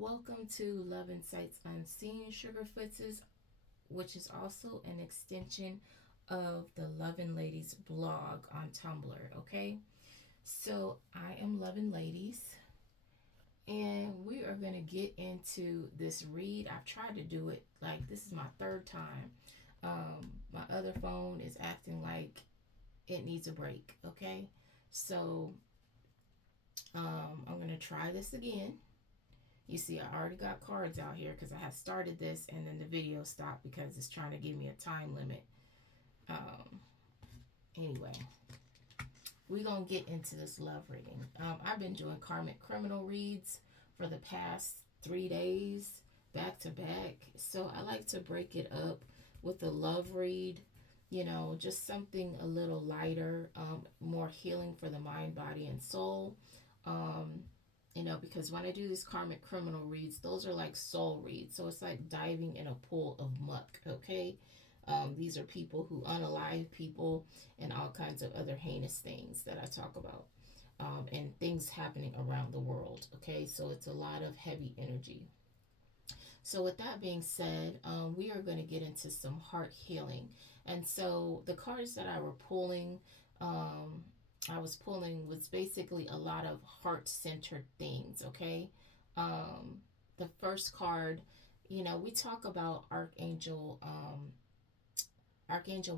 Welcome to Love and Sights Unseen Sugarfoots, which is also an extension of the Lovin' Ladies blog on Tumblr. Okay, so I am Lovin' Ladies, and we are going to get into this read. I've tried to do it like this is my third time. My other phone is acting like it needs a break. Okay, so I'm going to try this again. You see, I already got cards out here because I had started this and then the video stopped because it's trying to give me a time limit. Um, anyway, we're going to get into this love reading. I've been doing karmic criminal reads for the past 3 days, back to back. So I like to break it up with a love read, just something a little lighter, more healing for the mind, body, and soul. Um, because when I do these karmic criminal reads, those are like soul reads. So it's like diving in a pool of muck, okay? These are people who unalive people and all kinds of other heinous things that I talk about. And things happening around the world, okay? So it's a lot of heavy energy. So, with that being said, we are going to get into some heart healing. And so, the cards that um, I was pulling was basically a lot of heart centered things, okay? Um, the first card, we talk about Archangel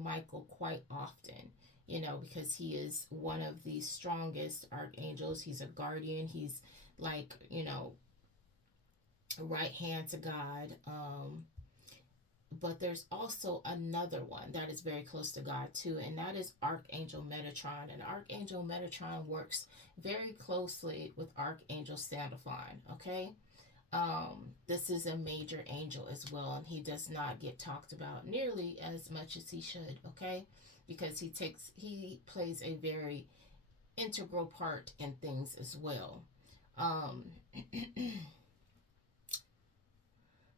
Michael quite often, because he is one of the strongest archangels. He's a guardian. He's like, right hand to God. But there's also another one that is very close to God too, and that is Archangel Metatron. And Archangel Metatron works very closely with Archangel Sandalphon. Okay, this is a major angel as well, and he does not get talked about nearly as much as he should. Okay, because he plays a very integral part in things as well. Um,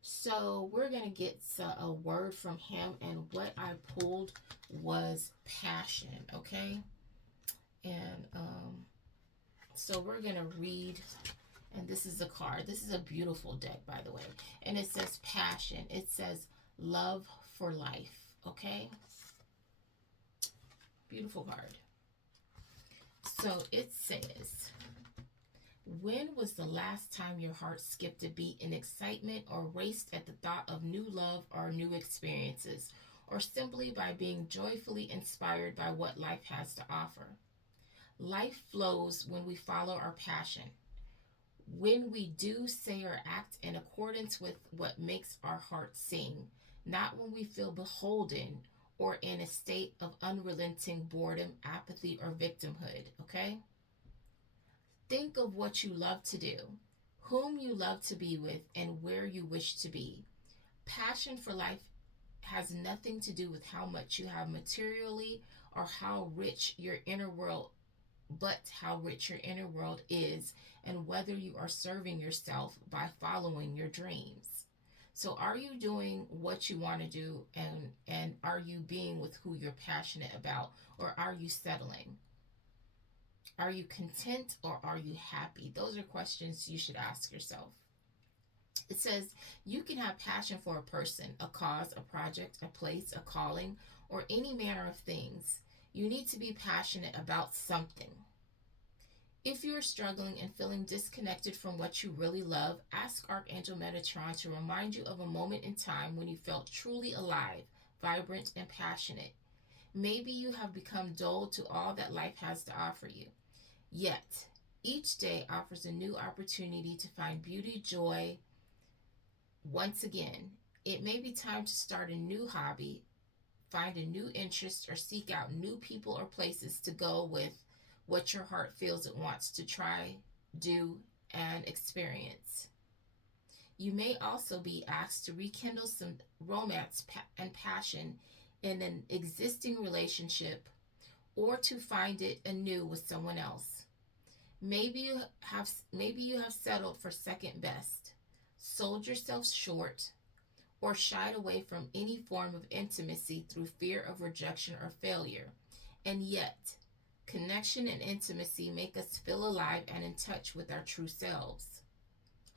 So we're going to get a word from him, and what I pulled was passion, okay? And so we're going to read, and this is a card. This is a beautiful deck, by the way. And it says passion. It says love for life, okay? Beautiful card. So it says, when was the last time your heart skipped a beat in excitement or raced at the thought of new love or new experiences, or simply by being joyfully inspired by what life has to offer? Life flows when we follow our passion. When we do, say, or act in accordance with what makes our heart sing, not when we feel beholden or in a state of unrelenting boredom, apathy, or victimhood, okay? Think of what you love to do, whom you love to be with, and where you wish to be. Passion for life has nothing to do with how much you have materially or how rich your inner world, but how rich your inner world is and whether you are serving yourself by following your dreams. So are you doing what you want to do, and are you being with who you're passionate about, or are you settling? Are you content or are you happy? Those are questions you should ask yourself. It says you can have passion for a person, a cause, a project, a place, a calling, or any manner of things. You need to be passionate about something. If you are struggling and feeling disconnected from what you really love, ask Archangel Metatron to remind you of a moment in time when you felt truly alive, vibrant, and passionate. Maybe you have become dull to all that life has to offer you. Yet, each day offers a new opportunity to find beauty, joy. Once again, it may be time to start a new hobby, find a new interest, or seek out new people or places to go with what your heart feels it wants to try, do, and experience. You may also be asked to rekindle some romance and passion in an existing relationship, or to find it anew with someone else. Maybe you have settled for second best, sold yourself short, or shied away from any form of intimacy through fear of rejection or failure. And yet, connection and intimacy make us feel alive and in touch with our true selves.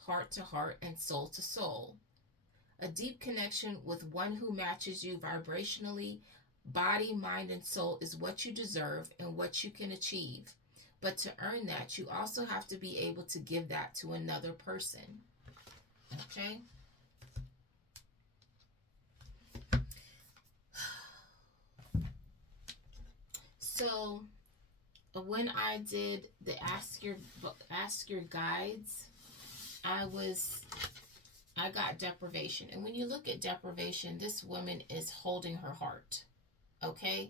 heart to heart, and soul to soul. A deep connection with one who matches you vibrationally, body, mind, and soul is what you deserve and what you can achieve. But to earn that, you also have to be able to give that to another person. Okay? So when I did the ask your guides, I got deprivation. And when you look at deprivation, this woman is holding her heart. Okay?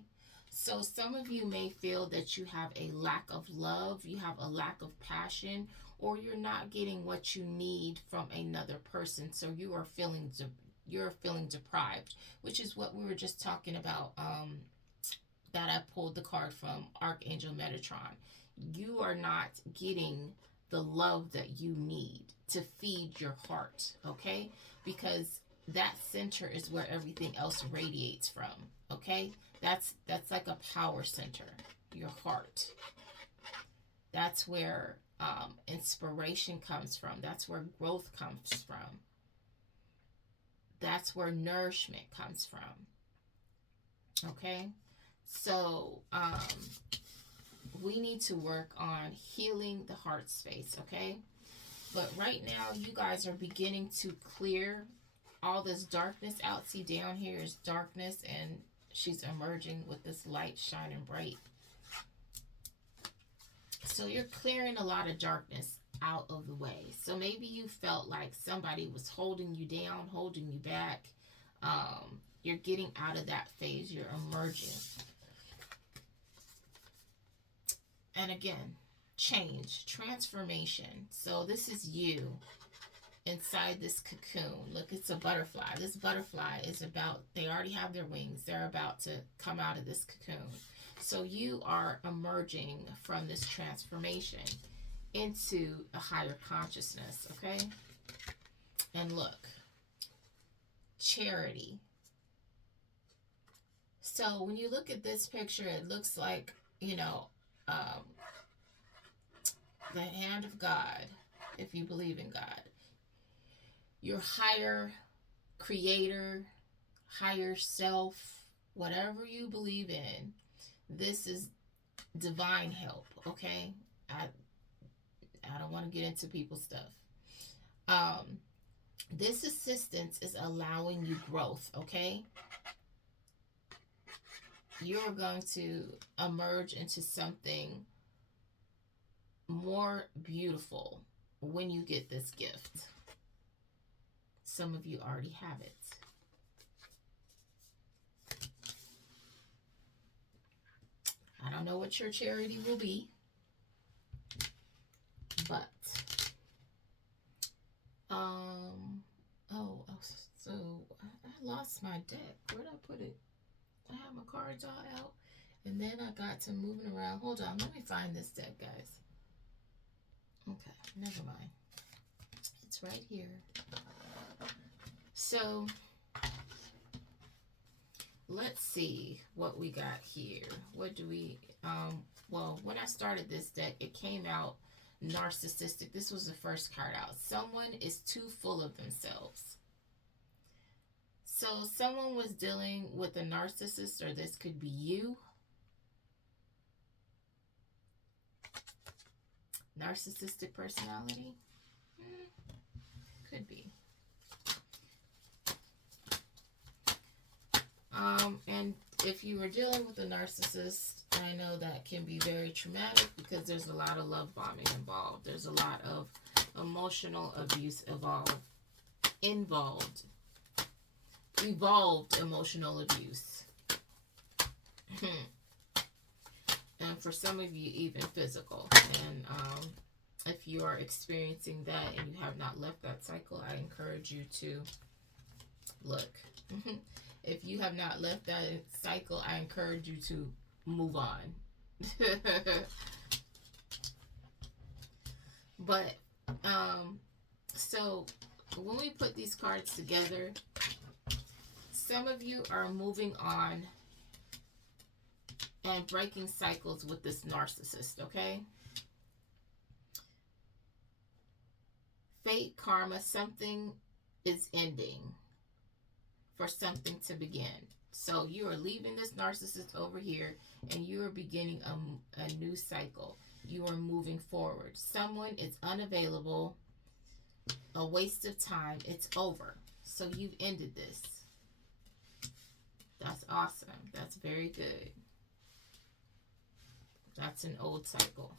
So some of you may feel that you have a lack of love, you have a lack of passion, or you're not getting what you need from another person. So you're feeling deprived, which is what we were just talking about. That I pulled the card from Archangel Metatron. You are not getting the love that you need to feed your heart, okay? Because that center is where everything else radiates from, okay? That's like a power center, your heart. That's where inspiration comes from. That's where growth comes from. That's where nourishment comes from, okay? So we need to work on healing the heart space, okay? But right now, you guys are beginning to clear all this darkness out. See, down here is darkness, and she's emerging with this light shining bright. So you're clearing a lot of darkness out of the way. So maybe you felt like somebody was holding you down, holding you back. You're getting out of that phase. You're emerging. And again, change, transformation. So this is you inside this cocoon. Look, it's a butterfly. This butterfly is about, they already have their wings. They're about to come out of this cocoon. So you are emerging from this transformation into a higher consciousness, okay? And look, charity. So when you look at this picture, it looks like, the hand of God, if you believe in God. Your higher creator, higher self, whatever you believe in, this is divine help, okay? I don't want to get into people's stuff. This assistance is allowing you growth, okay? You're going to emerge into something more beautiful when you get this gift. Some of you already have it. I don't know what your charity will be, but so I lost my deck. Where'd I put it? I have my cards all out, and then I got to moving around. Hold on, let me find this deck, guys. Okay, never mind. It's right here. So let's see what we got here. What do we, well, when I started this deck, it came out narcissistic. This was the first card out. Someone is too full of themselves. So someone was dealing with a narcissist, or this could be you. Narcissistic personality? Could be. And if you were dealing with a narcissist, I know that can be very traumatic because there's a lot of love bombing involved. There's a lot of emotional abuse evolved emotional abuse. And for some of you, even physical. And if you are experiencing that and you have not left that cycle, I encourage you to look. If you have not left that cycle, I encourage you to move on. But so when we put these cards together, some of you are moving on and breaking cycles with this narcissist, okay? fate, karma, something is ending for something to begin. So you are leaving this narcissist over here and you are beginning a new cycle. You are moving forward. Someone is unavailable, a waste of time. It's over. So you've ended this. That's awesome. That's very good. That's an old cycle.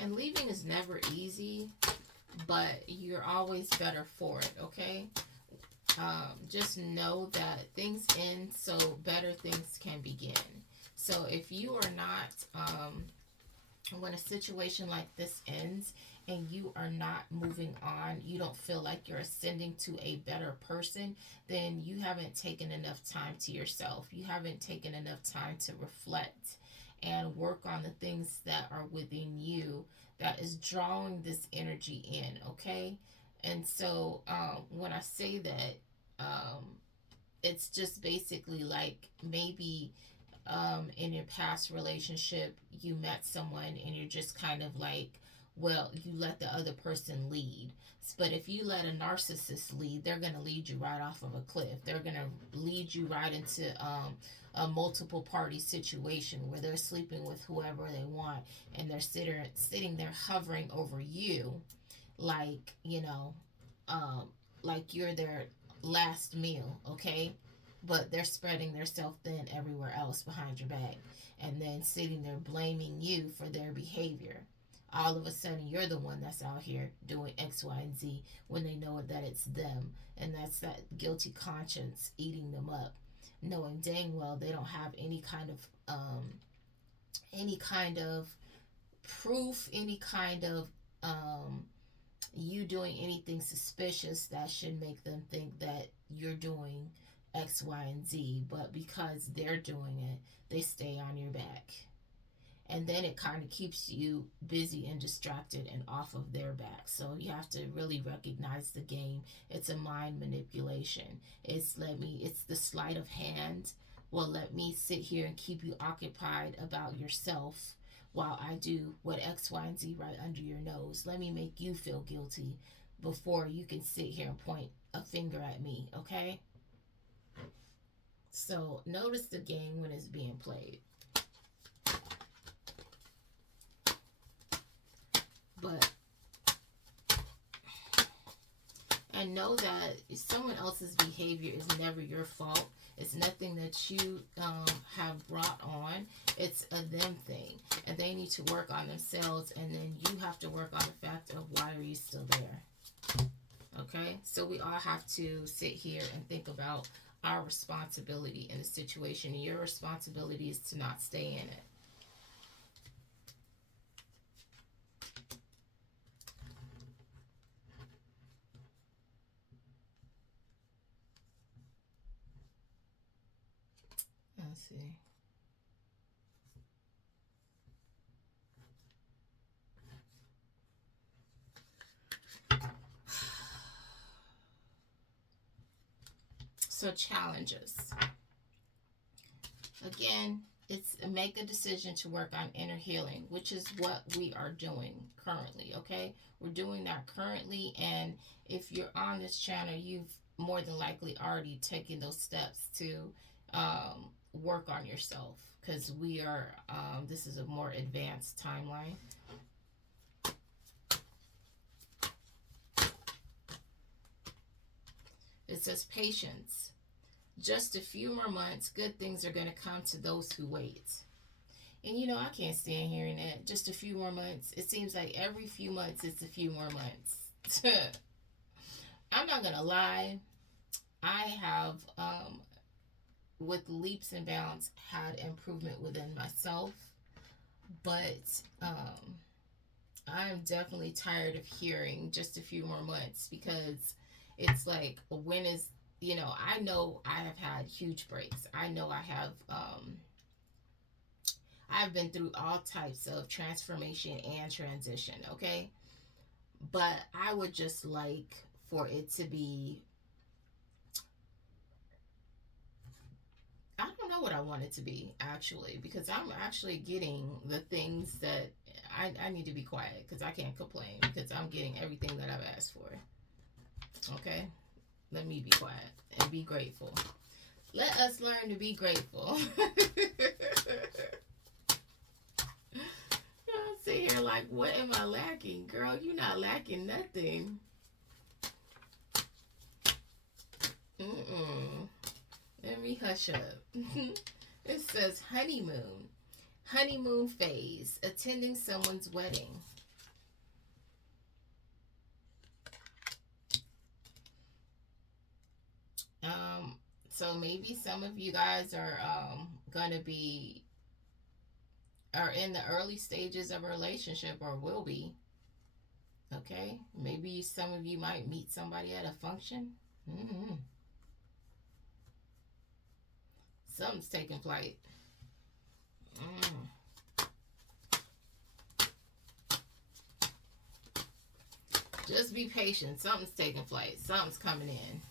And leaving is never easy, but you're always better for it, okay? Just know that things end so better things can begin. So if you are not, when a situation like this ends and you are not moving on, you don't feel like you're ascending to a better person, then you haven't taken enough time to yourself. You haven't taken enough time to reflect and work on the things that are within you that is drawing this energy in, okay? And so when I say that, it's just basically like maybe in your past relationship you met someone and you're just kind of like, well, you let the other person lead. But if you let a narcissist lead, they're going to lead you right off of a cliff. They're going to lead you right into a multiple party situation where they're sleeping with whoever they want, and they're sitting there hovering over you like, like you're their last meal, okay? But they're spreading their self thin everywhere else behind your back, and then sitting there blaming you for their behavior. All of a sudden, you're the one that's out here doing X, Y, and Z when they know that it's them. And that's that guilty conscience eating them up, knowing dang well they don't have any kind of proof, any kind of you doing anything suspicious that should make them think that you're doing X, Y, and Z. But because they're doing it, they stay on your back. And then it kind of keeps you busy and distracted and off of their back. So you have to really recognize the game. It's a mind manipulation. It's the sleight of hand. Well, let me sit here and keep you occupied about yourself while I do what X, Y, and Z right under your nose. Let me make you feel guilty before you can sit here and point a finger at me, okay? So notice the game when it's being played. But, and know that someone else's behavior is never your fault. It's nothing that you have brought on. It's a them thing. And they need to work on themselves. And then you have to work on the fact of why are you still there. Okay? So we all have to sit here and think about our responsibility in the situation. And your responsibility is to not stay in it. Let's see. So challenges. Again, it's make a decision to work on inner healing, which is what we are doing currently, okay? We're doing that currently, and if you're on this channel, you've more than likely already taken those steps to work on yourself, because we are, this is a more advanced timeline. It says patience. Just a few more months, good things are going to come to those who wait. And I can't stand hearing that. Just a few more months. It seems like every few months it's a few more months. I'm not going to lie. I have, with leaps and bounds, had improvement within myself. But I'm definitely tired of hearing just a few more months, because it's like, when is, I know I have had huge breaks. I know I have, I've been through all types of transformation and transition, okay? But I would just like for it to be, I don't know know what I want it to be, actually, because I'm actually getting the things that I need to be quiet because I can't complain because I'm getting everything that I've asked for. Okay? Let me be quiet and be grateful. Let us learn to be grateful. I sit here like, what am I lacking? Girl, you're not lacking nothing. Mm-mm. Let me hush up. It says honeymoon. Honeymoon phase. Attending someone's wedding. Um, so maybe some of you guys are gonna be are in the early stages of a relationship or will be. Okay? Maybe some of you might meet somebody at a function. Mm-hmm. Something's taking flight. Mm. Just be patient. Something's taking flight. Something's coming in.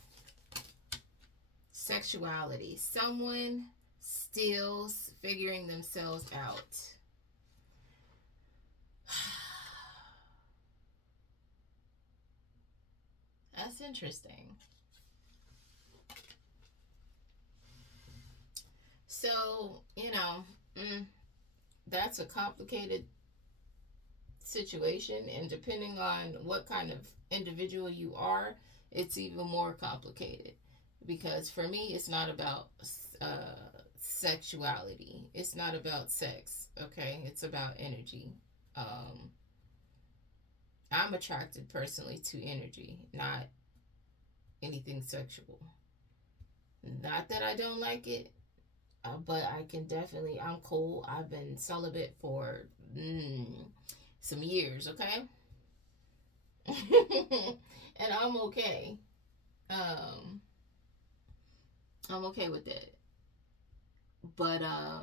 Sexuality. Someone still figuring themselves out. That's interesting. So, that's a complicated situation, and depending on what kind of individual you are, it's even more complicated. Because for me, it's not about sexuality, it's not about sex, okay? It's about energy. Um, I'm attracted personally to energy, not anything sexual. Not that I don't like it, but I can definitely, I'm cool. I've been celibate for some years, okay? And I'm okay. Um, I'm okay with it. But I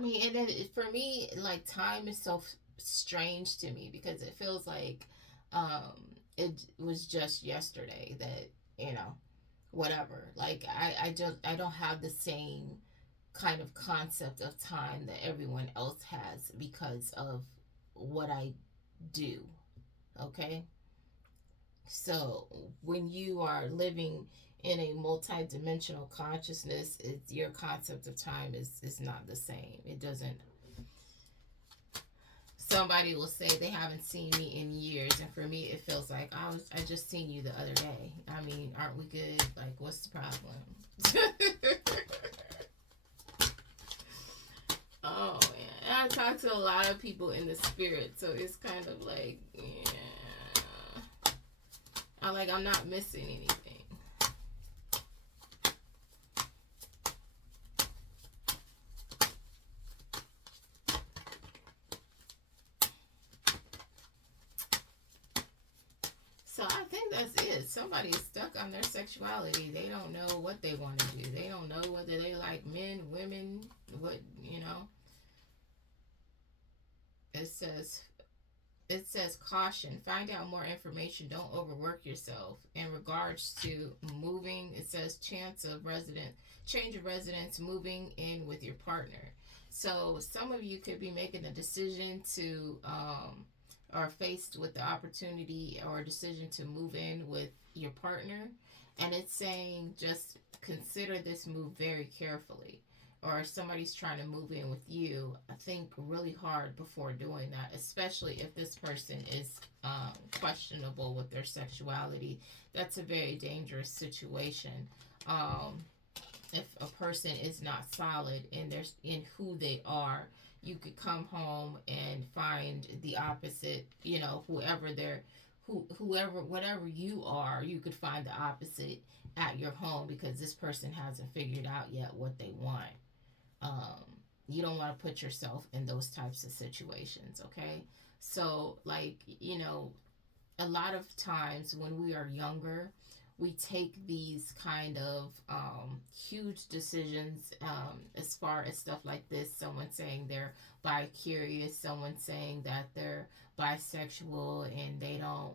mean, and then for me, like time is so strange to me because it feels like it was just yesterday that whatever. Like I don't have the same kind of concept of time that everyone else has because of what I do. Okay, so when you are living in a multi-dimensional consciousness, your concept of time is not the same. It doesn't. Somebody will say they haven't seen me in years, and for me, it feels like I just seen you the other day. I mean, aren't we good? Like, what's the problem? Oh man, I talk to a lot of people in the spirit, so it's kind of like, yeah, I'm not missing anything. So I think that's it. Somebody is stuck on their sexuality. They don't know what they want to do. They don't know whether they like men, women, what. It says it says caution. Find out more information. Don't overwork yourself. In regards to moving, it says change of residence, moving in with your partner. So some of you could be making a decision to are faced with the opportunity or decision to move in with your partner, and it's saying just consider this move very carefully. Or somebody's trying to move in with you, I think really hard before doing that, especially if this person is questionable with their sexuality. That's a very dangerous situation. Um, if a person is not solid in who they are, you could come home and find the opposite. Whoever, whatever you are, you could find the opposite at your home because this person hasn't figured out yet what they want. um, you don't want to put yourself in those types of situations, okay? So, like, a lot of times when we are younger, we take these kind of huge decisions as far as stuff like this. Someone saying they're bi-curious, someone saying that they're bisexual and they don't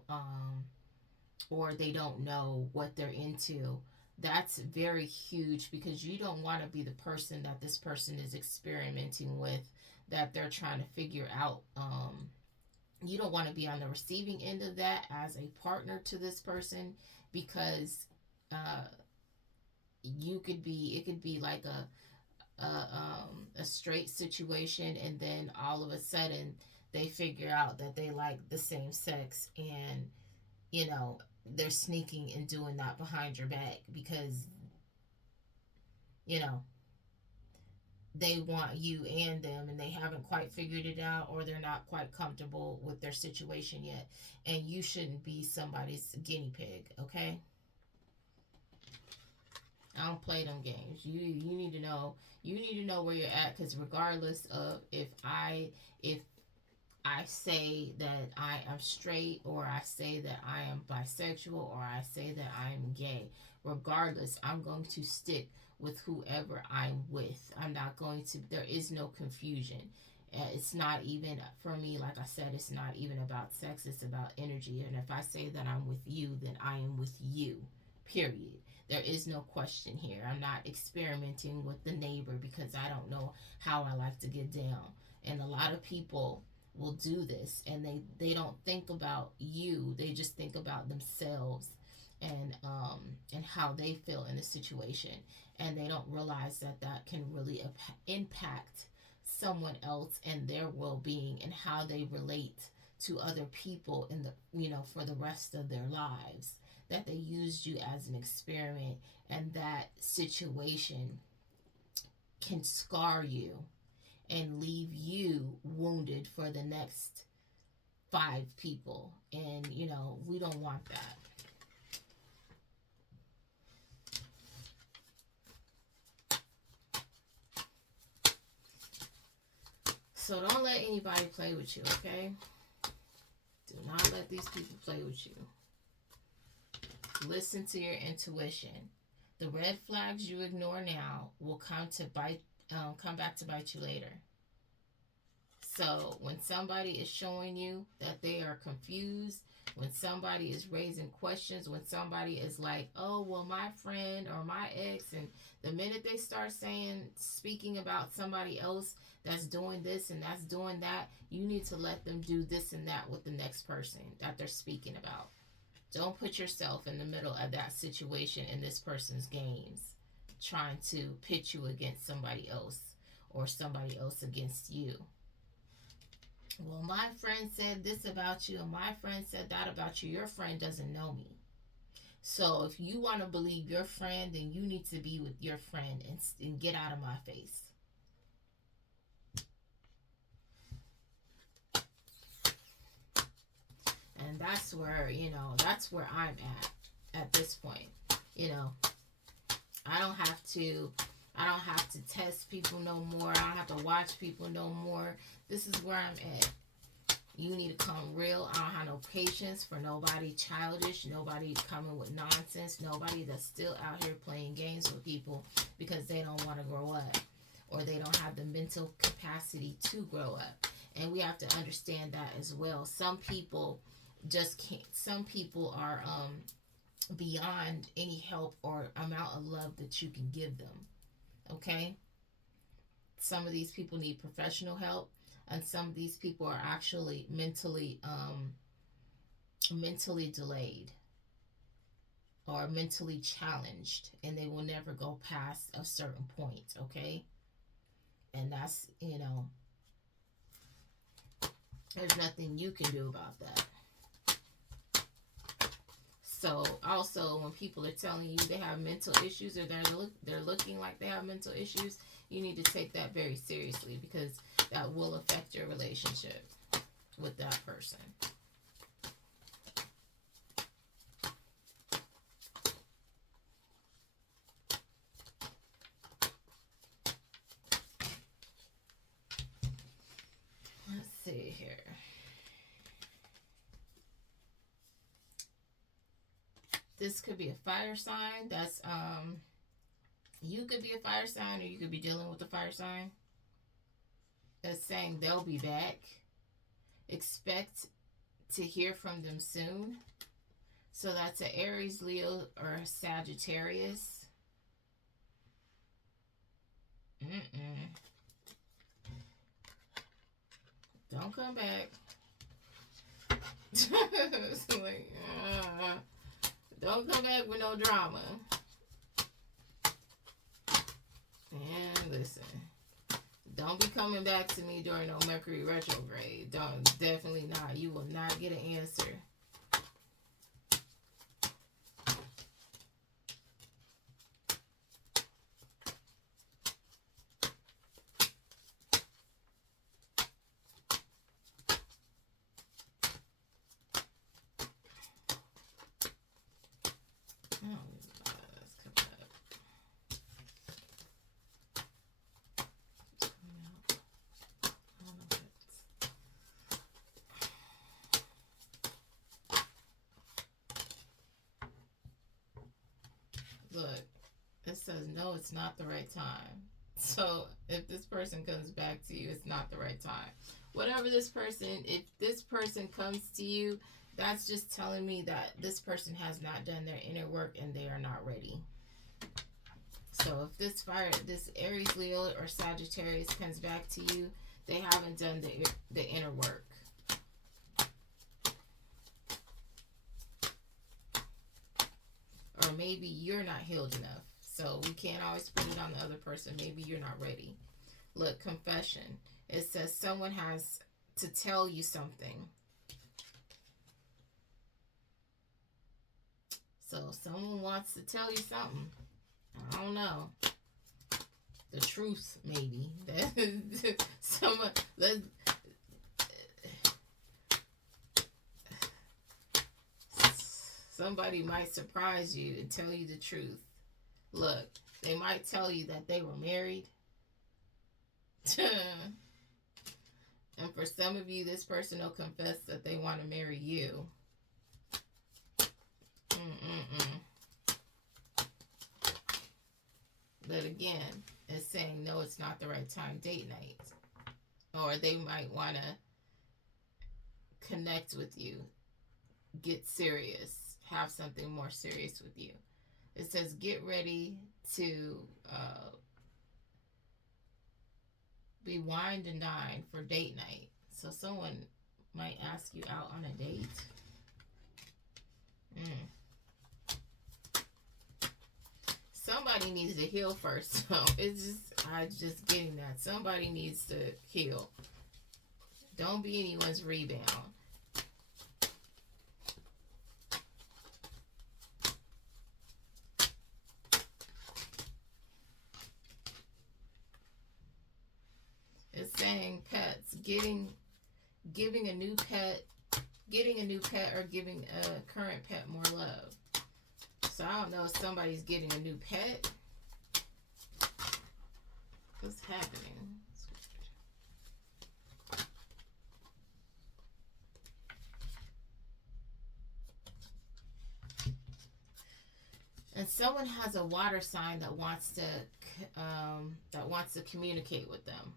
or they don't know what they're into. That's very huge, because you don't want to be the person that this person is experimenting with, that they're trying to figure out. You don't want to be on the receiving end of that as a partner to this person, because uh, you could be, it could be like a straight situation, and then all of a sudden they figure out that they like the same sex, and you know they're sneaking and doing that behind your back, because you know they want you and them, and they haven't quite figured it out, or they're not quite comfortable with their situation yet, and you shouldn't be somebody's guinea pig. Okay, I don't play them games. You need to know, you need to know where you're at, because regardless of if I say that I am straight, or I say that I am bisexual, or I say that I am gay, regardless, I'm going to stick with whoever I'm with. I'm not going to, there is no confusion. It's not even, for me, like I said, it's not even about sex, it's about energy. And if I say that I'm with you, then I am with you, period. There is no question here. I'm not experimenting with the neighbor, because I don't know how I like to get down. And a lot of people will do this, and they don't think about you, they just think about themselves, and how they feel in a situation, and they don't realize that that can really impact someone else and their well-being, and how they relate to other people in the, for the rest of their lives, that they used you as an experiment, and that situation can scar you and leave you wounded for the next 5 people. And, we don't want that. So don't let anybody play with you, okay? Do not let these people play with you. Listen to your intuition. The red flags you ignore now will come back to bite you later. So when somebody is showing you that they are confused, when somebody is raising questions, when somebody is like, oh, well, my friend or my ex, and the minute they start speaking about somebody else that's doing this and that's doing that, you need to let them do this and that with the next person that they're speaking about. Don't put yourself in the middle of that situation in this person's games, trying to pit you against somebody else, or somebody else against you. Well, my friend said this about you, and my friend said that about you. Your friend doesn't know me. So if you want to believe your friend, then you need to be with your friend, and get out of my face. And that's where, that's where I'm at this point. I don't have to test people no more. I don't have to watch people no more. This is where I'm at. You need to come real. I don't have no patience for nobody childish, nobody coming with nonsense, nobody that's still out here playing games with people because they don't want to grow up, or they don't have the mental capacity to grow up. And we have to understand that as well. Some people just can't. Some people are beyond any help or amount of love that you can give them. Okay? Some of these people need professional help, and some of these people are actually mentally delayed or mentally challenged, and they will never go past a certain point. Okay? And that's, there's nothing you can do about that. So also, when people are telling you they have mental issues, or they're looking like they have mental issues, you need to take that very seriously, because that will affect your relationship with that person. Let's see here. This could be a fire sign. That's you could be a fire sign, or you could be dealing with a fire sign. That's saying they'll be back. Expect to hear from them soon. So that's an Aries, Leo, or Sagittarius. Don't come back. It's like, don't come back with no drama. And listen, don't be coming back to me during no Mercury retrograde. Don't, definitely not. You will not get an answer. Look, it says no, it's not the right time. So if this person comes back to you, it's not the right time. Whatever this person, if this person comes to you, that's just telling me that this person has not done their inner work and they are not ready. So if this Aries, Leo, or Sagittarius comes back to you, they haven't done the inner work. Or maybe you're not healed enough. So we can't always put it on the other person. Maybe you're not ready. Look, confession. It says someone has to tell you something. So someone wants to tell you something. I don't know. The truth, maybe. Someone. Somebody might surprise you and tell you the truth. Look, they might tell you that they were married. And for some of you, this person will confess that they want to marry you. But again, it's saying, no, it's not the right time, date night. Or they might want to connect with you, get serious, have something more serious with you. It says, get ready to be wined and dined for date night. So someone might ask you out on a date. Somebody needs to heal first. So I'm just getting that. Somebody needs to heal. Don't be anyone's rebound. It's saying pets, giving a new pet, or giving a current pet more love. So I don't know if somebody's getting a new pet. What's happening? And someone has a water sign that wants to communicate with them.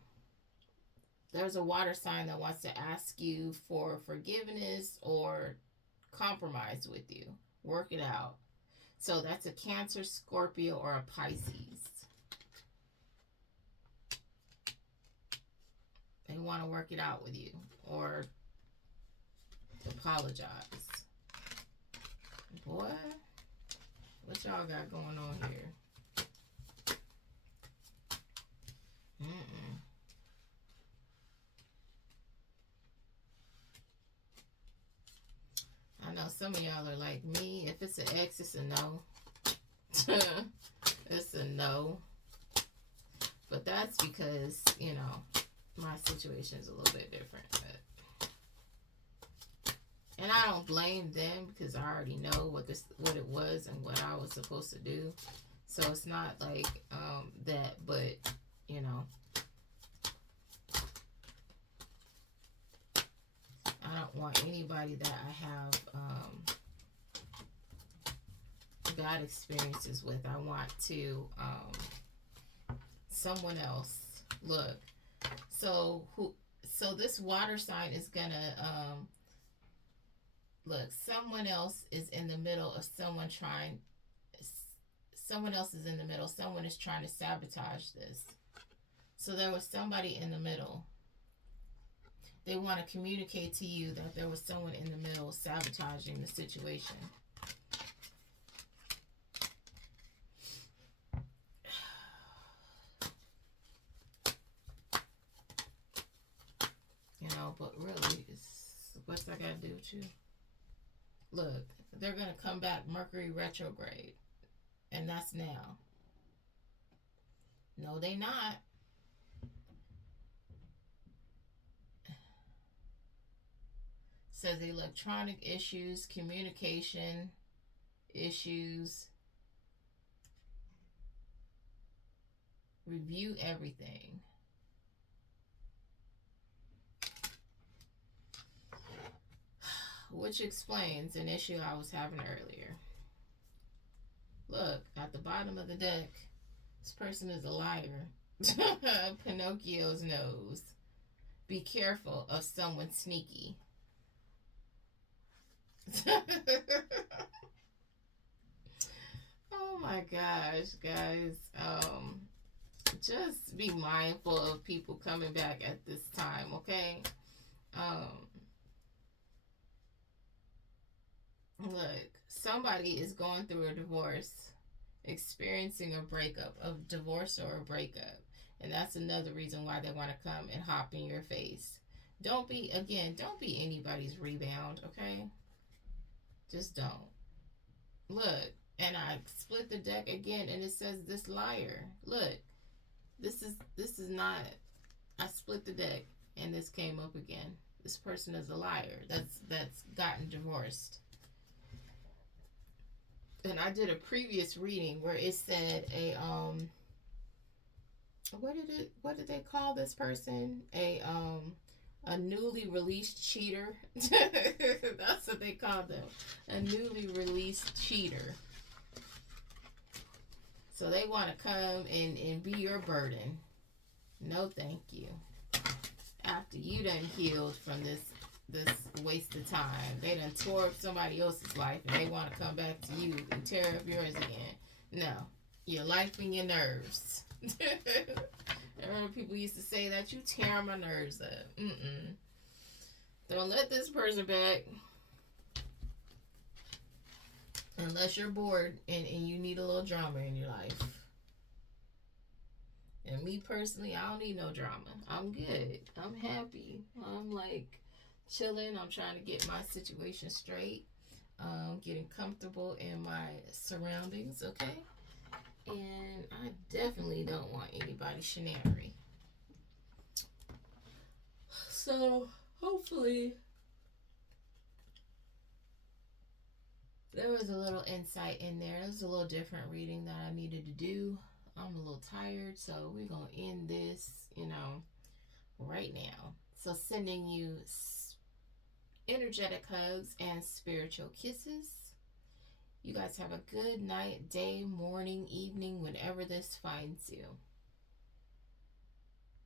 There's a water sign that wants to ask you for forgiveness or compromise with you. Work it out. So that's a Cancer, Scorpio, or a Pisces. They want to work it out with you or apologize. Boy, what y'all got going on here? I know some of y'all are like me. If it's an ex, it's a no. It's a no. But that's because, my situation is a little bit different. And I don't blame them because I already know what it was and what I was supposed to do. So it's not like that, but, I don't want anybody that I have bad experiences with. I want to someone else. Look, so this water sign is gonna Look, someone else is in the middle of someone else is in the middle. Someone is trying to sabotage this. So there was somebody in the middle. They want to communicate to you that there was someone in the middle sabotaging the situation. You know, but really, what's that got to do with you? Look, they're going to come back Mercury retrograde. And that's now. No, they not. Says electronic issues, communication issues. Review everything. Which explains an issue I was having earlier. Look, at the bottom of the deck, this person is a liar. Pinocchio's nose. Be careful of someone sneaky. Oh my gosh, guys. Just be mindful of people coming back at this time, okay? Look, somebody is going through a divorce, experiencing a breakup, a divorce or a breakup. And that's another reason why they want to come and hop in your face. Don't be anybody's rebound, okay? Just don't. Look, and I split the deck again and it says this liar. Look, this is not, I split the deck and this came up again. This person is a liar. That's gotten divorced. And I did a previous reading where it said what did they call this person? A newly released cheater. That's what they called them. A newly released cheater. So they want to come and be your burden. No, thank you. After you done healed from this waste of time. They done tore up somebody else's life and they want to come back to you and tear up yours again. No. Your life and your nerves. I remember people used to say that you tear my nerves up. Don't let this person back unless you're bored and you need a little drama in your life. And me personally, I don't need no drama. I'm good. I'm happy. I'm like chilling. I'm trying to get my situation straight. Getting comfortable in my surroundings, okay? And I definitely don't want anybody shenanigan. So, hopefully, there was a little insight in there. It was a little different reading that I needed to do. I'm a little tired, so we're going to end this, right now. So, sending you energetic hugs and spiritual kisses. You guys have a good night, day, morning, evening, whenever this finds you.